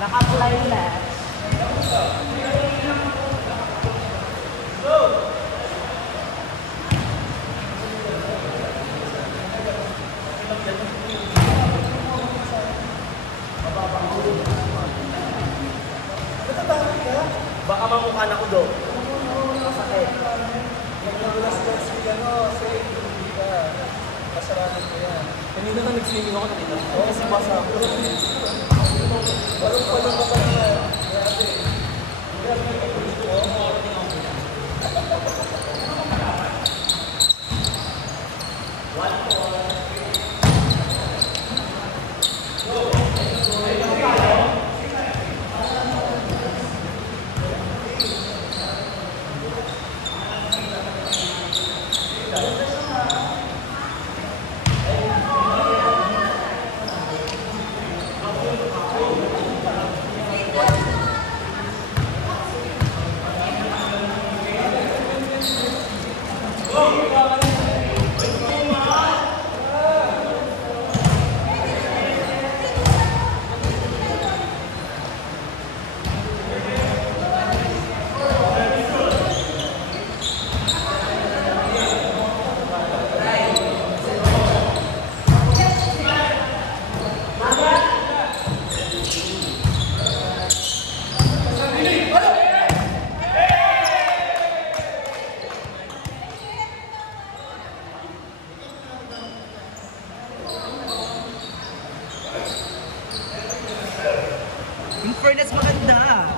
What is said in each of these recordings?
Naka-fly na. Baka mamukha na ko doon. Masakit. Naglalas-las safe, hindi ka. Kasaranan ko yan. Kanina na nag-swimming ako nakita. Oo, kasi basa ako. Parang ka pa na. Yung furnace maganda.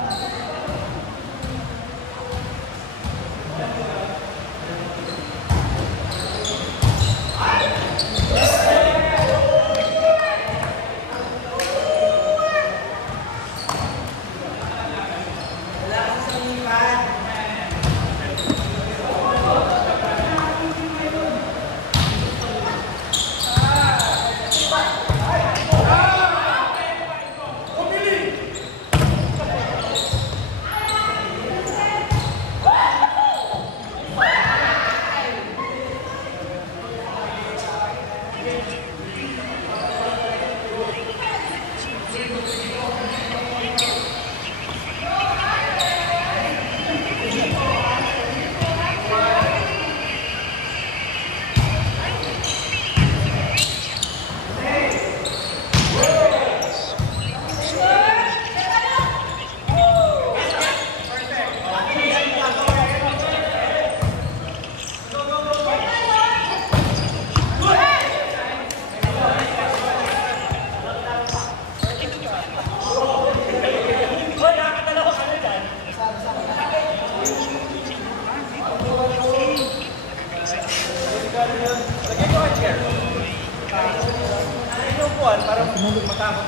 Para matakot.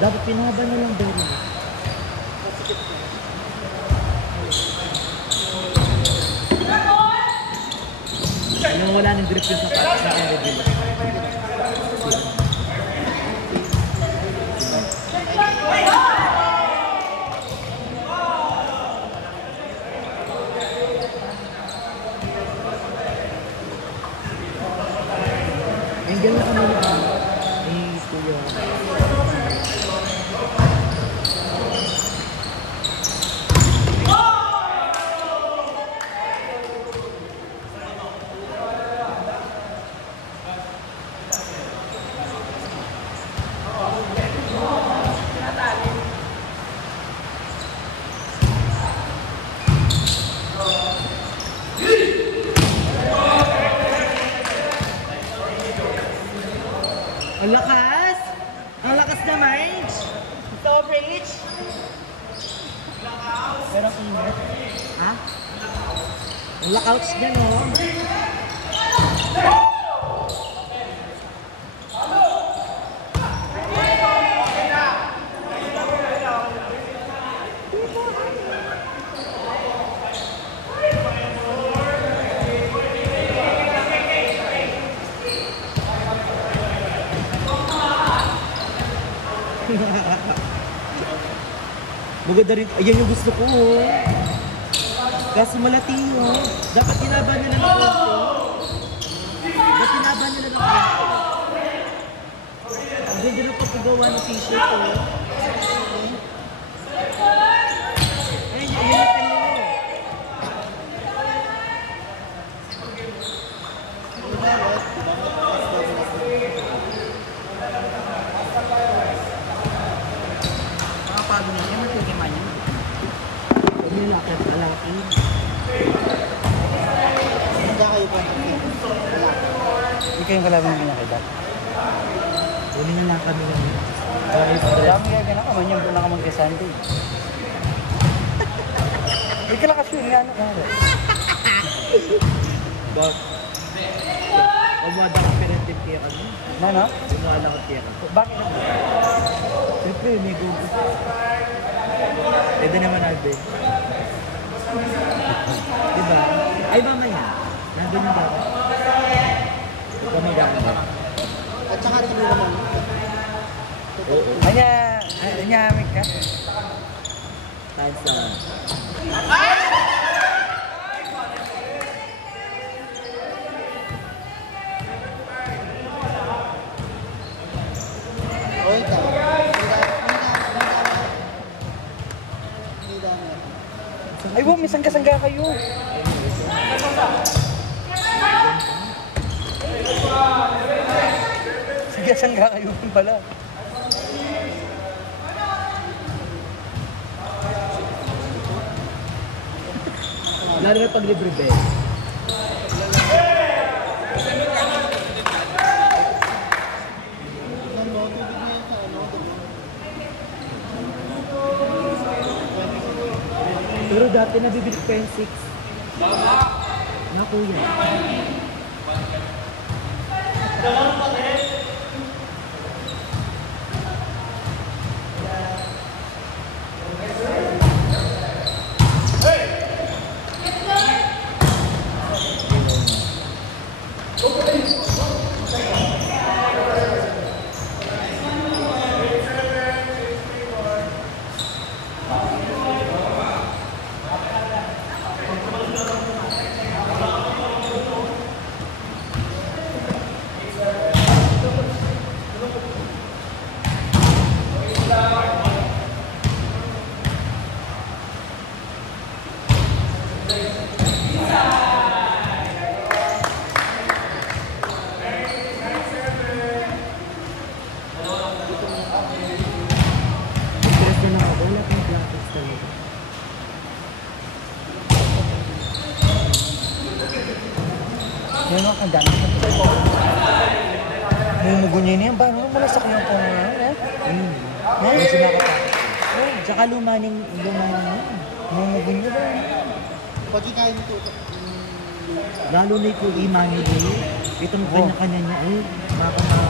Dapat pinahaba na lang daw. Yung wala ng grip yung sapatos na energy. Andiyan na kami na. Ay, kuya. Ang lakas! Ang lakas na Marge! Coverage! Pero ang ingat. Ha? Ang lockouts niya, no? Maganda rin. Ayan yung gusto ko. Kaso malati yun. Dapat tinaban nila ng konti. Dapat tinaban nila ng konti. Ang ganda ng pagkagawa ng t-shirt ko. bago na siya, matigiman niya. Huwag niyo lakad malaki. Hindi kayo pa natin. Hindi kayong kalaban ng pinakita. Huwag niyo lang kami ng Dami kaya kinakaman niya, doon na ka magka-Sunday. Hindi ka lakas yun, nga ano ka. But, umada ka pinatip kaya kami. Ano? Umada ka kaya kami. Bakit ka? Siyempre, may gugu. Pwede naman Alvin. Diba? Ay, mamaya. Nandun yung bata. Gamigan mo. At saka tuloy naman. Oo. Anya, amik ka? Times naman. O ikaw. Hindi dami. Ay, wow, may sangga-sangga kayo. Sangga-sangga kayo pala. Lalo na pag libre bed. Pero dati nabibili ko yung 6. Na kuya. Stress na lang ako. Wala akong graphics talaga. Yan ang kandang. Mumugunyin niya. Paano mo malasak yung kung ano? Medyo nakakatakot. Tsaka lumaning yun. Mumugunyin ba? Pag ikain nito, Lalo na yung imani niya. Itong kanya-kanya niya. Ay, baka na.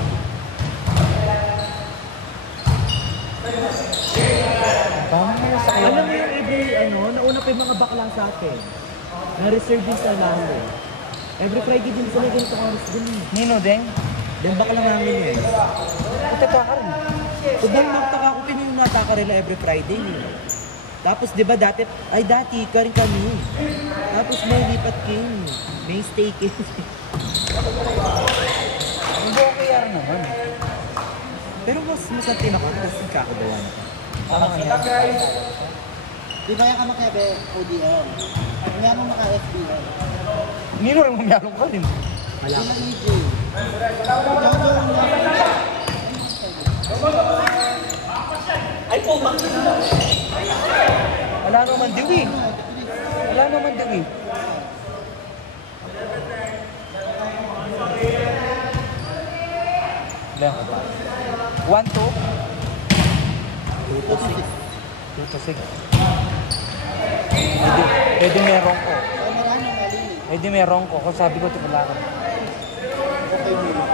Paano mo malasak yung Alam mo yung every, nauna pa yung mga bakla sa atin. Na-reserve din sa lalo. Every Friday din sila ganito oras din. Nino, Deng? Yung bakla namin eh. Ito ka rin. Sobrang magtaka ko pinunataka nila every Friday. Tapos di ba dati ka rin kami. Tapos may lipat king. May staycation. Hindi okay yan naman. Pero mas masantin ako kasi kakagawa na ka. Ano kaya? di ba ka makabe ODL? Kaya mo maka-FBL. Nino rin mamyalong ka rin. Wala Sila ka. EJ. Ikaw doon Ay po, bakit? Wala naman diwi. Wala naman diwi. Ilan ka ba? 1, 2? 2 to 6. Pwede meron ko. maraming malili. Pwede meron ko. Kung sabi ko, wala ka. Okay mo.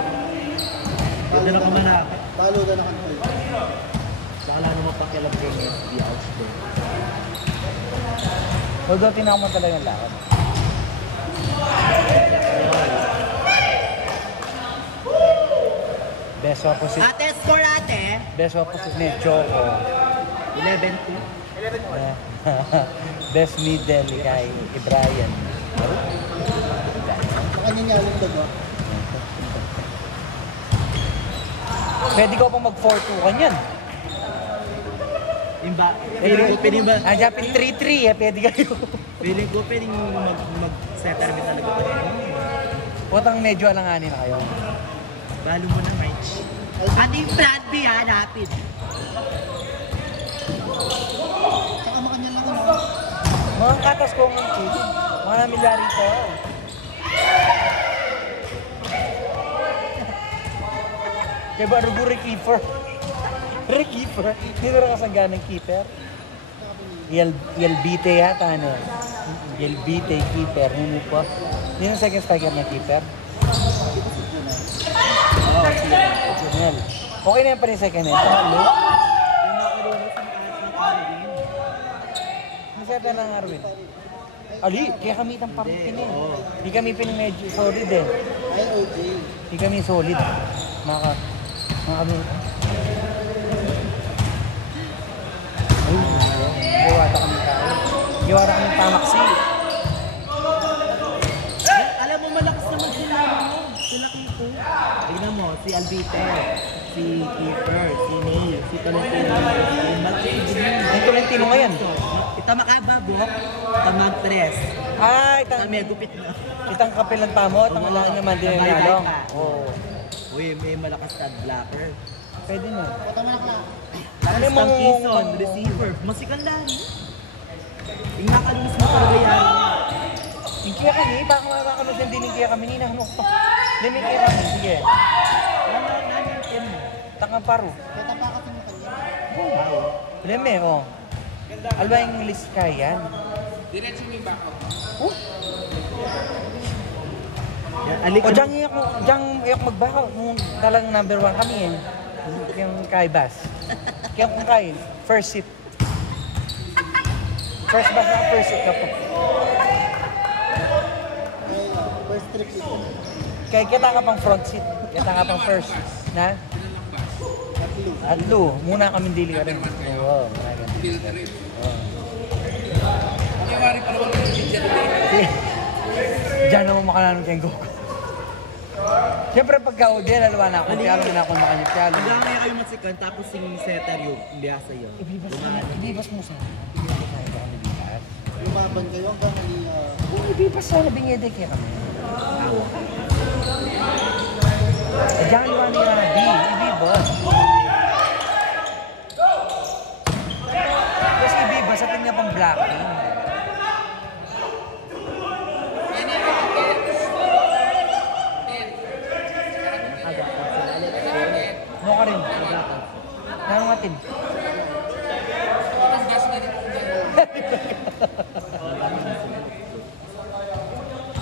Ganda na kumalakad. Balo na nakantoy. Baka lang naman pakilap kayo ng SB out there. Although tinawag mo talaga yung lakad. Best opposite. Ate, score ate! Best opposite ni Choco. 11-2. Best middle kay Brian. Kanya niya alam dago. Pwede ko pa mag 4-2 kanyan. Yung ba? Feeling ba? Nandiyan 3-3 pwede kayo. Feeling ko pwedeng mag-settlement talaga tayo. Putang medyo alanganin na kayo. Balo mo na, Rich. Ano yung plan B, hanapin? Mga katas ko ng kid. Mga namilyari ko. Kaya ba rugo re-keeper? Re-keeper? Hindi na rin kasangga ng keeper. Yelbite yata ano. Yelbite keeper. Hindi po. Yun ang second striker na keeper. Junel. Okay na yan pa rin second hand. Pangalo. Masaya lang Arwin. Ali, kaya kami itang paritin eh. Hindi kami medyo solid eh. Ay, OJ. Hindi kami solid. Mga ano. Giwata kami tao. Giwata kami pamaksi. Alam mo, malakas naman sila mo. Sila Kiko. Tignan mo, si Albite, si Kiefer, si Neil, si Tolentino. Ang Tolentino ngayon. Itamakaba, buhok. Tamang tres. Ay, May gupit na. itang kapilang tamot. Ang alam naman din yung lalong. Oo. Uy, may malakas na blocker. Pwede na. Ito mo na ka. Ano Tapos ang Quezon, receiver. Masikan lang. Yung nakalunis mo talaga yan. Yung kaya kami, baka makakano siya din yung kaya kami. Ninahanok pa. Limit kaya kami. Sige. Tangang paro. Kita pa kasi mo kanya. Leme, oh. Alba yung list kaya yan. O diyang iyak magbakaw. Kung talagang number 1 kami eh. Yung kay Bas. Kaya kung kay, first seat. First bus na first seat ka po. First trip ito. Kaya kita ka pang front seat. Kita ka pang first. Na? Atlo. Muna kami dili ka rin. Oo. Diyan naman makalanong kayong go. Siyempre pagka Odi, lalawa na ako. Kaya na ako makanyag kaya. Hanggang ngayon kayo masikan, tapos yung setter yung biyasa yun. Ibibas mo sa Lumaban kayo hanggang mali. Ibibas sana bingede kaya kami. Diyan luwa niya na B. Ibibas. Kasi ibibas, atin nga pang blocking. Mo ka rin. Nanong atin.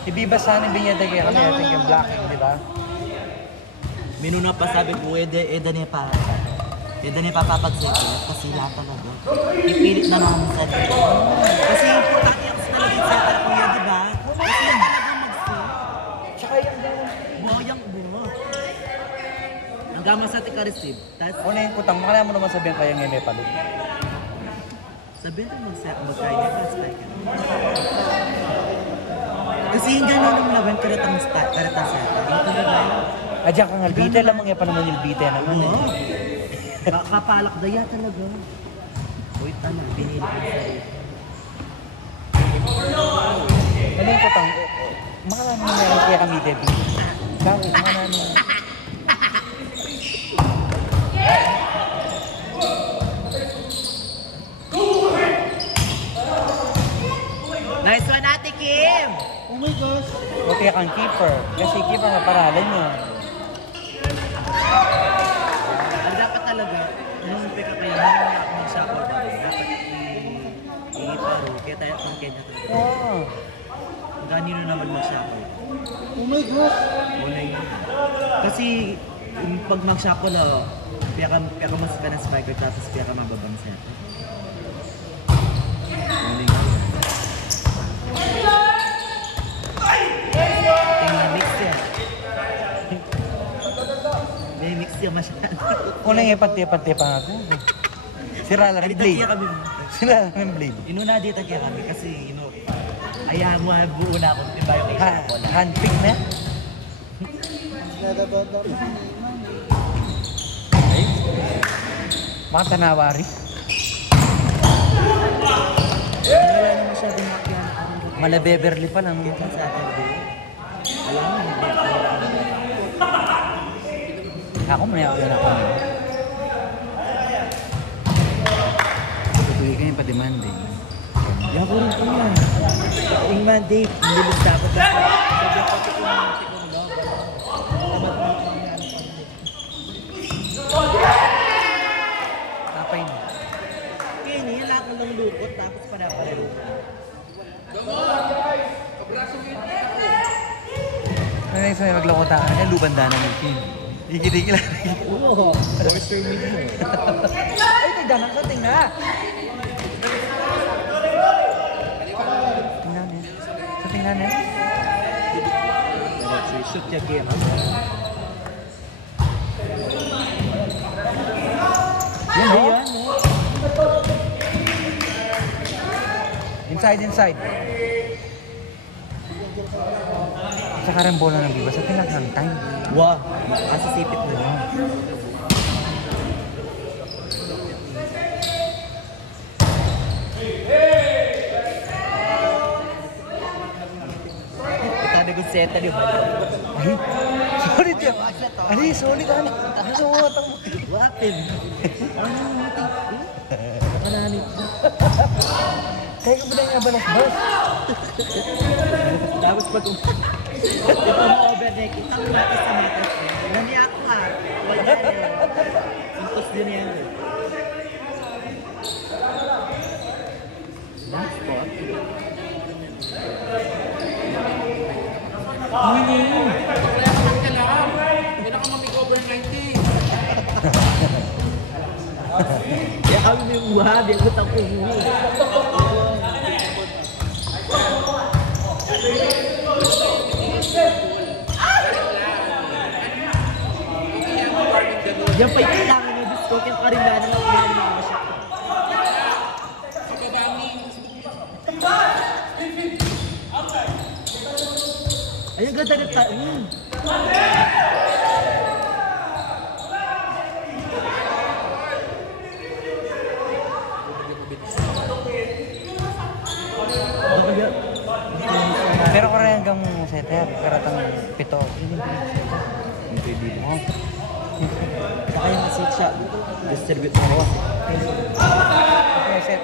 Ibibas sana yung binyada kaya kami ating yung blocking, di ba? Minuna pa sabi ko, eda niya pa. Eda niya papapagsekilat kasi lahat talaga. Ipilit na naman sa sarili. Kasi importante ako sa talagang setter ko yan, di ba? Kasi yung talagang mag-set. Tsaka yung Boyang buho. Hanggang sa tika receive. Tapos una yung kutang, makala mo naman sabihin kaya ngayon may palud. sabihin ko magkaya niya pa striker. Kasi yung gano'n yung laban karatang setter. Yung talaga. Adyan kang albite, lamang yan pa naman yung albite naman eh. Kapalak daya talaga. Uy, tama. Binili ko sa'yo. Ano yung kutang? Makala mo meron kaya kami, Debbie. Gawin, makala mo. Nice one, Ate Kim! Oh my gosh! Buti kang keeper. Kasi keeper maparalan mo. Ang dapat talaga, nung pika kaya meron na ako ng shopper ba rin, dapat i-paro, kaya tayo itong Kenya talaga. Oo. Ang ganino naman mag-shopper. Oh my gosh! Wala yun. Kasi, yung pag mag-shopper na, pika mas ka ng spiker, tapos pika mababang set. Wala yun. Tingnan, mix yan. May mix yan masyado. Unang ipati-pati pa ako. Sira lang yung blade. Kami. Sira lang yung blade. Inuna dito kaya kami kasi ayaw mo buo na akong timba yung Ha, handpick na? Nadabaw daw. Mga tanawari. wala na masyadong makyan. Mala Beverly pa lang. Sa Saturday. Alam mo, hindi. Ako maya ako na ako. Ibigay kayo pa demand eh. Yaw ko rin po yan. naman, Dave, nililog na ako. Sabi ko, Tapay na. kaya niya, lahat mo lang lukot, tapos panapareho. Ano yung sabi magloko tayo? Ano lubanda na ng team? Dikit-dikit lang. Oo, voice permit mo. Ay, tignan na. Tingnan na. Tingnan niya. Sa tingnan niya. Shoot niya game. Yan, oh. Ayan, Inside, inside. Saka rin bola ng Viva sa tinakang time. Wow, asa sipit na yun. Ito negoseta di ba? Ay, solid yan. Ali, solid ano. Ano sa mga tang mo? Wapin. Ano yung mati? Nakananit. Kaya ka ba na nga balas-bas? Tapos pag over-neck, itang mati sa mata. Naniyak ka. Wala na. Impos din yan. Nice spot. Ya kami may buha, di ako tapos mo. Yan pa kailangan mo gusto kaya karindahan ng ulan ng masya. Ayun, ganda na tayo. Pero kung hanggang setter, karatang pito. Hindi Hindi mo. Saka yung message siya, distribute mo ako. Okay, set.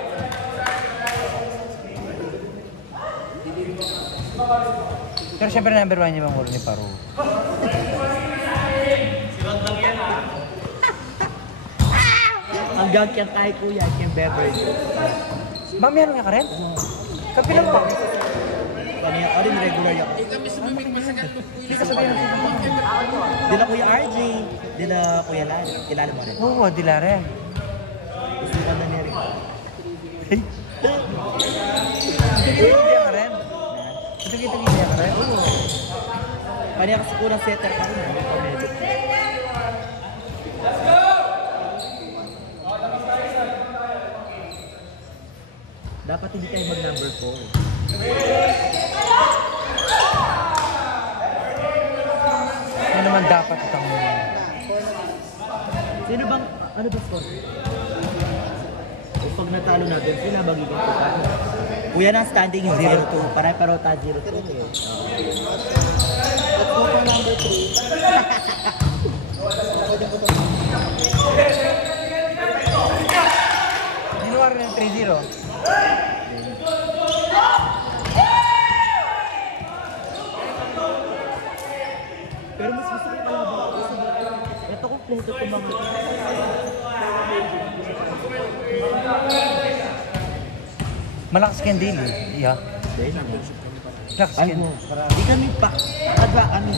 Pero syempre number 1 niya bang ulo ni Paro. Hanggang kiyang kahit kuya, kiyang beverage. Mami, ano nga ka rin? Kapilang pa. Kanya, rin regular yung. Hindi ka sabihin ng Dila Kuya RJ, dila Kuya Lan, kilala mo rin. Oo, dila rin. Gusto ka na niya rin. Kita-kita ka rin. Kita-kita ka rin. Kanya kasi kunang setter ka rin. Dapat hindi kayo mag-number 4. Yan naman dapat itang Sino bang, ano ba score? O pag natalo natin, sino ba magiging tuka? Kuya na standing yung 0-2, pare-pero ta 0-2. Let's go for number 3. Ginawa rin ng 3-0. Pero mas gusto ko pala ba kasi ito kompleto ko mga Malakas kang daily. Yeah. Malakas Ay kang. mo, di kami pa, adwa kami.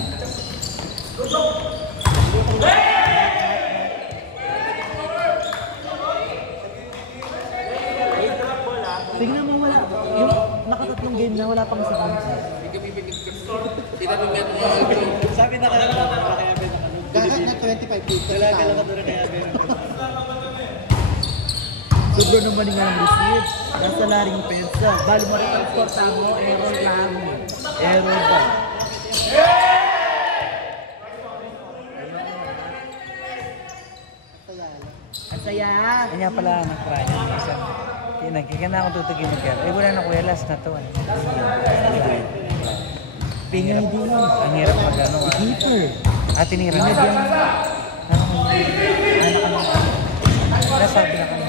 Tingnan mo wala, yung nakatatlong game na wala pang isa kami. Sabi na kaya kaya Lahat na 25 feet. wala ka lang katulad kaya Sobra naman nga ang receive. Nasa laring pensa. Bali mo rin ang score tamo. Error lang. Error ba? Ang saya. Kanya pala nag-try niya. Isa. Nagkikana ako tutugin ni Kerr. Eh wala na kuya, last na to. Pingay din. Ang hirap mag-ano. Keeper. At tinira Pingay niya. din. Nasabi na kami.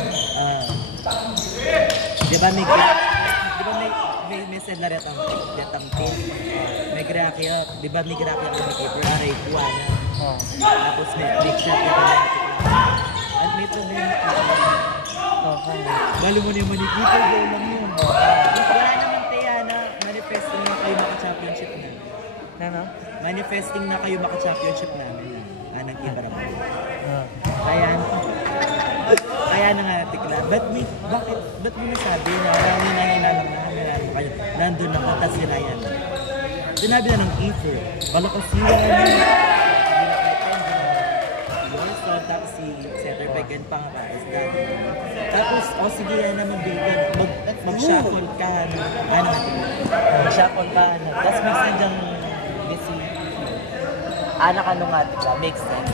Di ba may send na retang tin. May grakyat. Di ba may grakyat na keeper? Aray, kuha na. Oh. Tapos may big shot na at may ito na yung Okay. balo mo na yung manikeeper, goal lang yun. Wala naman tayo na manifesting na kayo maka-championship na. Ano? Manifesting na kayo maka-championship namin. Anang keeper ako. Oh. Kaya na nga tikla. Ba't mo nasabi na nangyayala lang na nangyayala kayo? Nandun ako, tas sinayan. Sinabi na ng keeper. Bala ko siya na tapos si center back and pangapakas dati. Tapos, sige yan naman bigyan. Mag-shuffle ka. Mag-shuffle ka. Tapos may sadyang busy. Anak ano nga tikla. Makes sense.